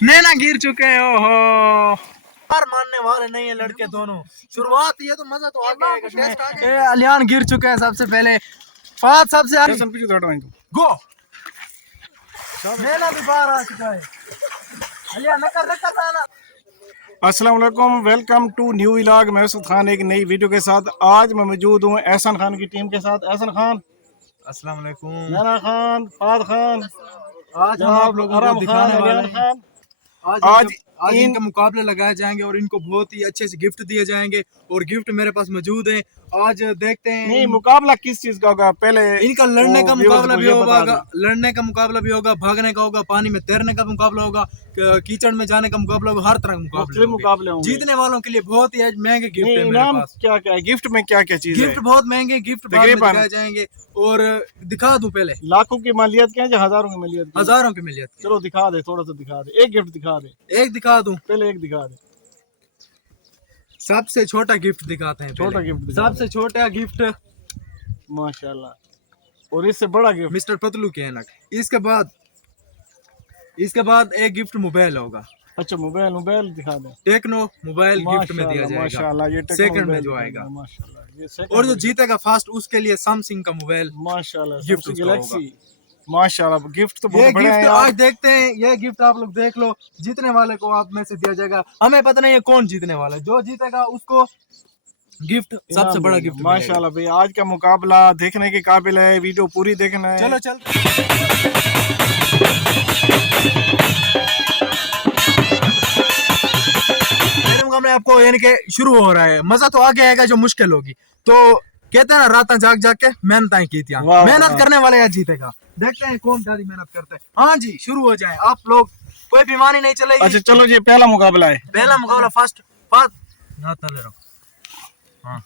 नैना गिर चुके हैं। ओहो, हार मानने वाले नहीं है लड़के दोनों। शुरुआत ये तो मजा तो आ गया है, टेस्ट आ गया। अलियान गिर चुके हैं सबसे पहले, फाद सबसे आगे गो। नैना भी बाहर आ चुका है। अलियान नकर ना। अस्सलाम वालेकुम, वेलकम टू न्यू व्लॉग। मैं उसद खान एक नई वीडियो के साथ। आज मैं मौजूद हूँ एहसन खान की टीम के साथ। एहसन खान, अस्सलाम वालेकुम। नैना खान, फाद खान, आज हम आप लोगों को दिखाने वाले हैं आज इनके मुकाबले लगाए जाएंगे और इनको बहुत ही अच्छे से गिफ्ट दिए जाएंगे और गिफ्ट मेरे पास मौजूद है। आज देखते हैं नहीं, मुकाबला किस चीज का होगा? पहले इनका लड़ने का मुकाबला भी होगा, भागने का होगा, पानी में तैरने का मुकाबला होगा, कीचड़ में जाने का मुकाबला होगा, हर तरह के मुकाबले होंगे। जीतने वालों के लिए बहुत ही महंगे गिफ्ट है मेरे पास। क्या क्या है गिफ्ट में? क्या क्या चीज है? गिफ्ट बहुत महंगे गिफ्ट दिखाए जाएंगे और दिखा दूं पहले। लाखों की मालियत क्या है, हजारों की मालियत? हजारों की मालियत। चलो दिखा दे, थोड़ा सा दिखा दे, एक गिफ्ट दिखा दे। एक दिखा दूं पहले, एक दिखा दे। सबसे छोटा गिफ्ट दिखाते हैं। छोटा गिफ्ट, सबसे छोटा गिफ्ट माशाल्लाह, और इससे बड़ा गिफ्ट मिस्टर पतलू के एनक। इसके बाद एक गिफ्ट मोबाइल होगा। अच्छा, मोबाइल दिखा दे। टेक्नो मोबाइल गिफ्ट में दिया जाएगा माशाल्लाह, ये सेकंड में जो आएगा माशाल्लाह, ये और जो जीतेगा फास्ट उसके लिए सैमसंग का मोबाइल माशाल्लाह गिफ्ट गैलेक्सी। माशाल्लाह, गिफ्ट तो ये बहुत बड़ा गिफ्ट है। आज देखते हैं। ये गिफ्ट आप लोग देख लो, जीतने वाले को आप में से दिया जाएगा। हमें पता नहीं है कौन जीतने वाला है, जो जीतेगा उसको गिफ्ट, सबसे बड़ा गिफ्ट माशाल्लाह। भाई आज का मुकाबला देखने के काबिल है, वीडियो पूरी देखना है। चलो चल। मेरे मुकाबले आपको यानी कि शुरू हो रहा है, मजा तो आगे आएगा, जो मुश्किल होगी। तो कहते हैं ना, रात जाग जाग के मेहनत की थी, मेहनत करने वाले आज जीतेगा। देखते हैं कौन ज्यादा मेहनत करते हैं। हाँ जी, शुरू हो जाए आप लोग, कोई बीमारी नहीं चलेगी। अच्छा चलो जी, पहला मुकाबला है। पहला मुकाबला फर्स्ट फाद। हाँ,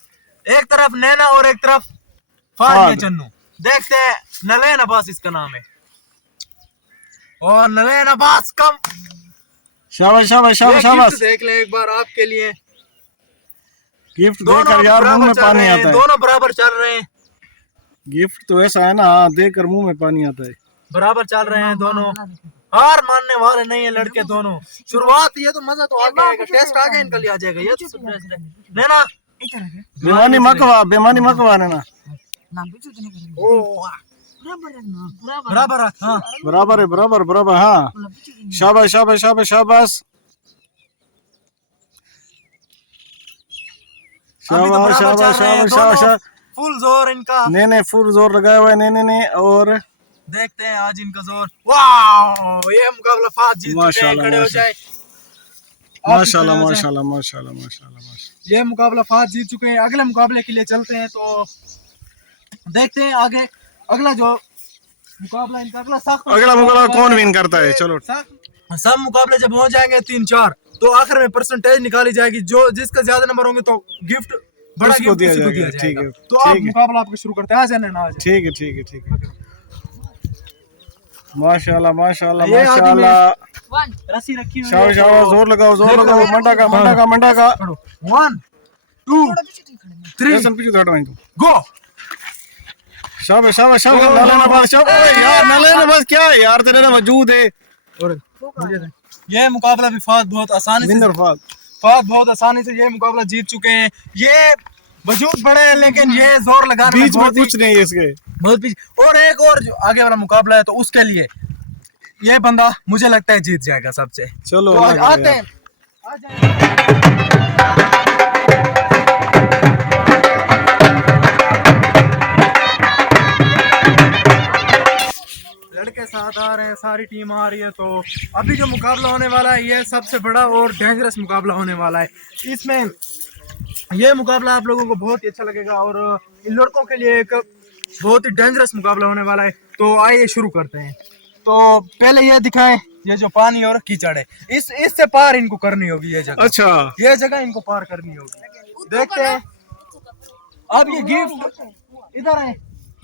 एक तरफ नैना और एक तरफ फाद या चन्नू। देखते हैं। नलेन अब्बास इसका नाम है और नलेन अब्बास कम। शाबाश शाबाश शाबाश शाबाश। देख ले एक बार आपके लिए गिफ्ट देकर यार मुंह में पानी आता है। दोनों बराबर चल रहे हैं। गिफ्ट तो ऐसा है ना, देकर मुंह में पानी आता है। बराबर चल रहे हैं दोनों, हार मानने वाले नहीं है लड़के दोनों। शुरुआत ये तो मजा तो आ गया है, टेस्ट आ गया इनका लिया जाएगा। ये तो नैना बेमानी मकवा नैना। बराबर हाँ, बराबर हाँ। शाबाश शाबाश शाबाश शाबाश शाबाश शाबाश शाबाश। फुल जोर इनका। नहीं फुल जोर लगाया हुआ है नहीं। और देखते हैं आज इनका जोर। वाह, ये मुकाबला फाद जीत चुके हैं, खड़े हो जाए। माशाल्लाह माशाल्लाह माशाल्लाह माशाल्लाह। ये मुकाबला फाद जीत चुके हैं। अगले मुकाबले के लिए चलते हैं, तो देखते हैं आगे अगला जो मुकाबला इनका अगला मुकाबला कौन विन करता है। चलो सब मुकाबले जब हो जाएंगे 3-4 तो आखिर में परसेंटेज निकाली जाएगी। जो जिसका ज्यादा नंबर होंगे तो गिफ्ट बड़ा गिफ्ट दिया जाएगा। ठीक है, तो आप मुकाबला आपको शुरू करते हैं। आ जाने ना। ठीक है माशाल्लाह माशाल्लाह माशाल्लाह। रस्सी रखी हुई है, शाबाश शाबाश, जोर लगाओ मंडा का 1 2 3 गो। शाबाश शाबाश शाबाश। नलेना बस क्या है यार, तेरे मौजूद है। और ये मुकाबला भी फाद बहुत आसानी से ये मुकाबला जीत चुके हैं। ये वजूद बड़े हैं लेकिन ये जोर लगाने बीच में कुछ नहीं है इसके, बहुत पीछे। और एक और जो आगे वाला मुकाबला है तो उसके लिए ये बंदा मुझे लगता है जीत जाएगा सबसे। चलो तो आते हैं। लड़के साथ आ रहे हैं, सारी टीम आ रही है। तो अभी जो मुकाबला होने वाला है ये सबसे बड़ा और डेंजरस मुकाबला होने वाला है। इसमें ये मुकाबला आप लोगों को बहुत ही अच्छा लगेगा और इन लड़कों के लिए एक बहुत ही डेंजरस मुकाबला होने वाला है। तो आइए शुरू करते हैं। तो पहले ये दिखाएं, ये जो पानी और कीचड़ है इससे पार इनको करनी होगी। ये जगह, अच्छा ये जगह इनको पार करनी होगी। देखते हैं। अब ये गिफ्ट इधर है,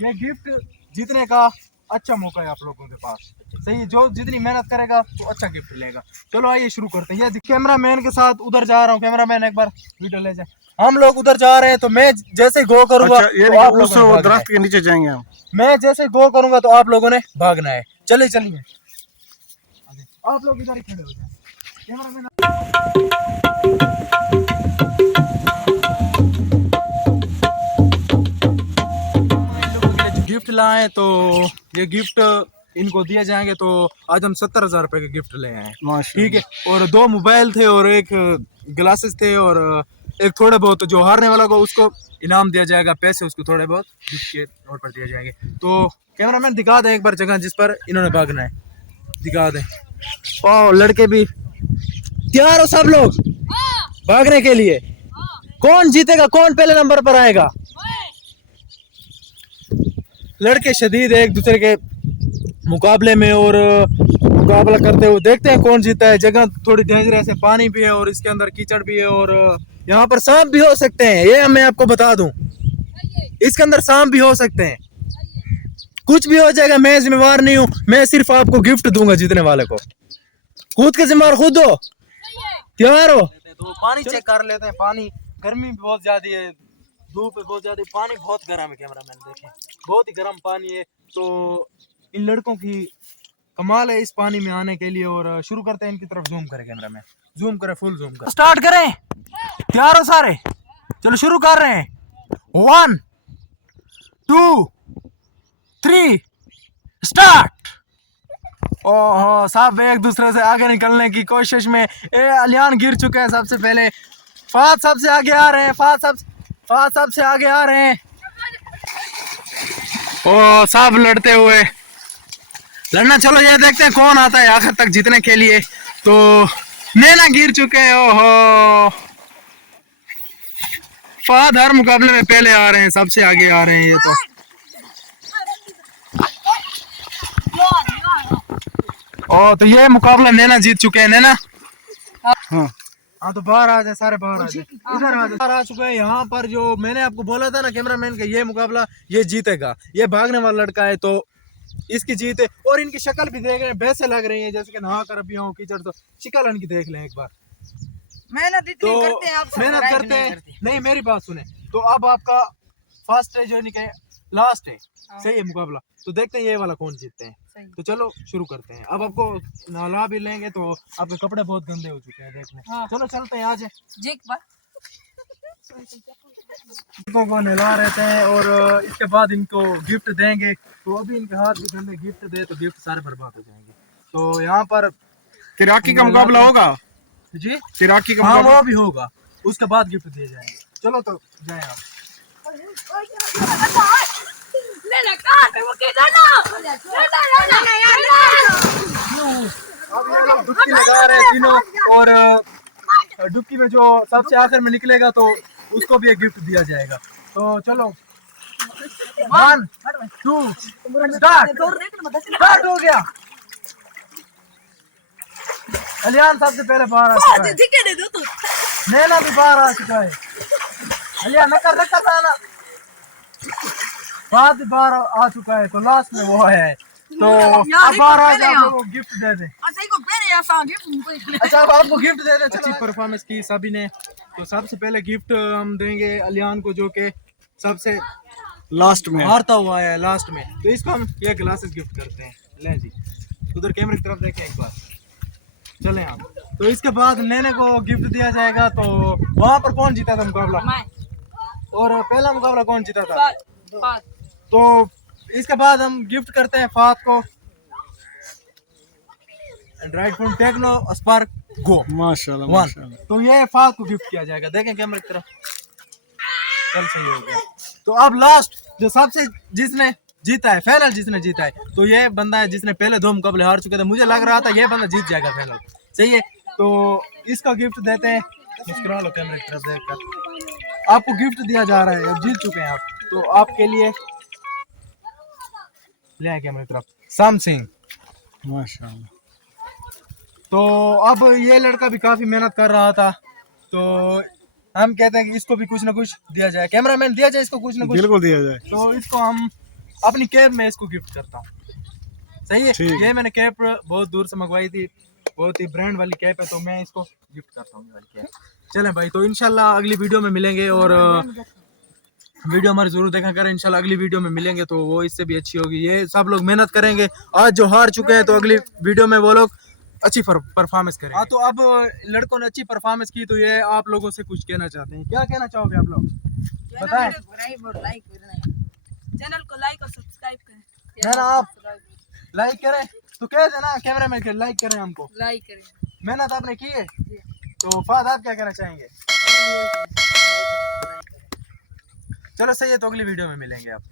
ये गिफ्ट जीतने का अच्छा मौका है आप लोगों के पास। सही, जो जितनी मेहनत करेगा तो अच्छा गिफ्ट लेगा। चलो आइए शुरू करते हैं। ये कैमरा मैन के साथ उधर जा रहा हूँ। कैमरा मैन एक बार वीडियो ले जाए। हम लोग उधर जा रहे हैं तो मैं जैसे गो करूंगा तो आप लोग दरख्त के नीचे जाएंगे हम। मैं जैसे गो करूंगा तो आप लोगों ने भागना है। चलिए आप लोग इधर ही खड़े हो जाए। गिफ्ट लाए तो ये गिफ्ट इनको दिए जाएंगे, तो आज हम 70,000 रुपए के गिफ्ट ले आए हैं, ठीक है। और 2 मोबाइल थे और एक ग्लासेस थे और एक थोड़े बहुत जो हारने वाला को उसको इनाम दिया जाएगा, पैसे उसको थोड़े बहुत गिफ्ट के तौर पर दिए जाएंगे। तो कैमरामैन दिखा दें एक बार जगह जिस पर इन्होंने भागना है, दिखा दें। और लड़के भी तैयार हो सब लोग भागने के लिए? कौन जीतेगा, कौन पहले नंबर पर आएगा? लड़के शदीद है एक दूसरे के मुकाबले में और मुकाबला करते हुए, देखते हैं कौन जीता है। जगह थोड़ी डेंजरस है, पानी भी है और इसके अंदर कीचड़ भी है और यहाँ पर सांप भी हो सकते हैं, ये मैं आपको बता दूं। इसके अंदर सांप भी हो सकते हैं, कुछ भी हो जाएगा, मैं जिम्मेवार नहीं हूँ। मैं सिर्फ आपको गिफ्ट दूंगा जीतने वाले को। खुद के जिम्मेवार खुद हो, तैयार हो? तो पानी चेक कर लेते हैं। पानी गर्मी भी बहुत ज्यादा है, धूप भी बहुत ज्यादा, पानी बहुत गर्म है। कैमरामैन देखें, बहुत ही गर्म पानी है। तो इन लड़कों की कमाल है इस पानी में आने के लिए। और शुरू करते हैं, इनकी तरफ जूम करें कैमरामैन, जूम करें, फुल जूम करें। स्टार्ट करें, तैयार हो सारे? चलो शुरू कर रहे हैं। 1 2 3 स्टार्ट। ओहो, सब एक दूसरे से आगे निकलने की कोशिश में। अलियान गिर चुके हैं सबसे पहले। फात सबसे आगे आ रहे हैं, फात सबसे आगे आ रहे हैं। ओ सब लड़ते हुए लड़ना। चलो ये देखते हैं कौन आता है आखिर तक जीतने के लिए। तो नैना गिर चुके हैं। ओहो, फात हर मुकाबले में पहले आ रहे हैं, सबसे आगे आ रहे हैं ये तो। तो ये मुकाबला नैना जीत चुके हैं। नैना हाँ, तो बाहर आ जाए, सारे बाहर आ जाए, इधर आ जाए। बाहर आ चुके हैं। यहाँ पर जो मैंने आपको बोला था ना कैमरामैन का, ये मुकाबला ये जीतेगा। ये भागने वाला लड़का है तो इसकी जीत है। और इनकी शक्ल भी देख रहे हैं, वैसे लग रही है जैसे कि नहा कर अभी हो कीचड़। तो शक्ल इनकी देख लें एक बार। मेहनत इतनी करते हैं आप, मेहनत करते हैं। नहीं, मेरी बात सुने। तो अब आपका फर्स्ट है जो नहीं लास्ट है, सही है मुकाबला। तो देखते हैं ये वाला कौन जीतते हैं। तो चलो शुरू करते हैं। अब आपको नहला भी लेंगे, तो आपके कपड़े बहुत गंदे हो चुके हैं देखने। चलो चलते हैं आज को नहला रहते हैं और इसके बाद इनको गिफ्ट देंगे। तो अभी इनके हाथ भी गंदे, गिफ्ट दे तो गिफ्ट सारे बर्बाद हो जाएंगे। तो यहाँ पर तैराकी का मुकाबला होगा जी, तैराकी का हाँ मुकाबला वो भी होगा, उसके बाद गिफ्ट दिए जाएंगे। चलो तो जाए आप। अब ये लोग डुबकी लगा रहे हैं तीनों, और डुबकी में जो सबसे आखिर में निकलेगा तो उसको भी एक गिफ्ट दिया जाएगा। तो चलो 1 2 स्टार्ट हो गया। अलियान सबसे पहले बाहर आ चुका है, नैना भी बाहर आ चुका है। अलियान नकर आना, बाद भी बाहर आ चुका है। तो लास्ट में वो है। तो अब बाहर आ जाए, आपको गिफ्ट दे दे। अच्छा, अब आपको गिफ्ट दे दे। अच्छी परफॉर्मेंस की सभी ने। तो सबसे पहले गिफ्ट हम देंगे अलियान को, जो कि सबसे लास्ट में हारता हुआ है लास्ट में। तो इसको हम ये ग्लासेस गिफ्ट करते हैं। ले जी, उधर कैमरे की तरफ देखें एक बार, चलें आप। तो इसके बाद नैने को गिफ्ट दिया जाएगा। तो वहां पर कौन जीता था मुकाबला, और पहला मुकाबला कौन जीता था? तो इसके बाद हम गिफ्ट करते हैं फात को Android phone Tecno Spark Go माशाल्लाह 1। माशाल्लाह। तो ये फात को गिफ्ट किया जाएगा। देखें कैमरे की तरफ, चल सही हो गया। तो अब लास्ट जो सबसे जिसने जीता है, फाइनल जिसने जीता है, तो ये बंदा है जिसने पहले 2 मुकाबले हार चुके थे। मुझे लग रहा था ये बंदा जीत जाएगा फाइनल, सही है। तो इसका गिफ्ट देते हैं। मुस्कुरा लो कैमरे की तरफ देखकर, आपको गिफ्ट दिया जा रहा है। अब जीत चुके हैं आप, तो आपके लिए ले आए कैमरे की तरफ सैमसंग माशाल्लाह। तो अब ये लड़का भी काफी मेहनत कर रहा था, तो हम कहते हैं कि इसको भी कुछ ना कुछ दिया जाए। कैमरामैन, दिया जाए इसको कुछ ना कुछ। बिल्कुल दिया जाए। तो इसको हम अपनी कैप में इसको गिफ्ट करता हूँ, सही है। ये मैंने कैप बहुत दूर से मंगवाई थी, बहुत ही ब्रांड वाली कैप है, तो मैं इसको गिफ्ट करता हूँ ये वाली कैप। चलें भाई, तो इंशाल्लाह अगली वीडियो में मिलेंगे। और वीडियो हमारी जरूर देखा करें। इंशाल्लाह अगली वीडियो में मिलेंगे तो वो इससे भी अच्छी होगी। ये सब लोग मेहनत करेंगे। आज जो हार चुके हैं, तो अगली वीडियो में वो लोग अच्छी परफॉर्मेंस करें। हाँ, तो अब लड़कों ने अच्छी परफॉर्मेंस की, तो ये आप लोगों से कुछ कहना चाहते हैं, क्या कहना चाहोगे आप लोग, बताएं। चैनल को लाइक और सब्सक्राइब करें। ना आप लाइक करें तो कह देना कैमरा मैन के लाइक करें, हमको लाइक करें। मेहनत आपने की है। तो फाद आप क्या कहना चाहेंगे? चलो सही है, तो अगली वीडियो में मिलेंगे आप।